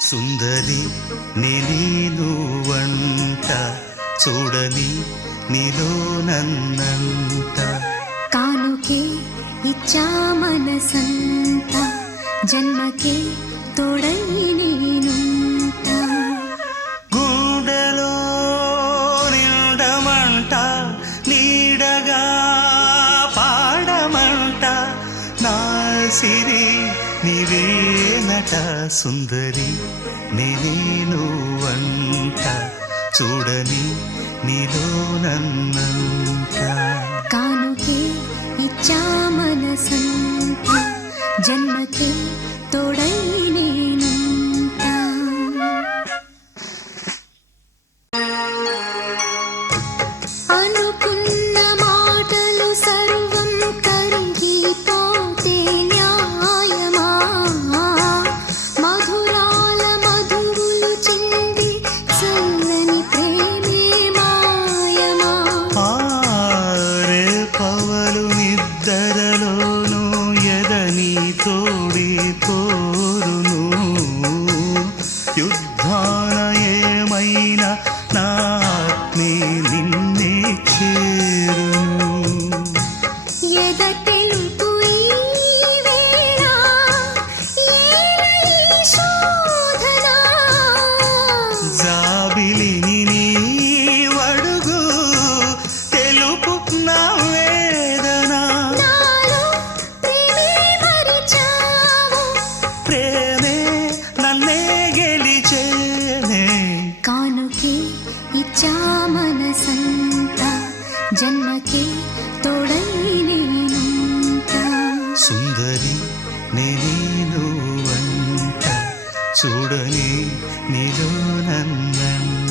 సుందరి నేను వంట చూడని నీలో నన్నంట కానుకే ఇచ్చా మనసంత జన్మకే తోడై నేనుంటా గుండెలో నిండమంట నీడగా పాడమంట నా సిరి నీవేనట సుందరి నేను వంట చూడని నీలో నన్నంట కానుకే ఇచ్చా మనసంత జన్మకే తోడై నేనుంటా అనుకున్న మాటలు సర్వం కరిగిపోతే న్యాయమా మధురాల మధువులు చింది చల్లని ప్రేమే మాయమా ఆరే పవలు నిద్దరలోను ఎదని తోడి కోరును యుద్ధాన ఏమైనా నా ఆత్మే నిన్నే చేరును ఎద తెలుపు ఈ వేళ ఏలై శోధన జాబిలిని నీవడుగు తెలుపు నా వేదన నాలో ప్రేమే మరిచావు ప్రేమే నన్నే గెలిచేనే కానుకే ఇచ్చా మనసంత జన్మకే తోడై నేనుంటా సుందరి నేను వంట చూడని నీలో నన్నంట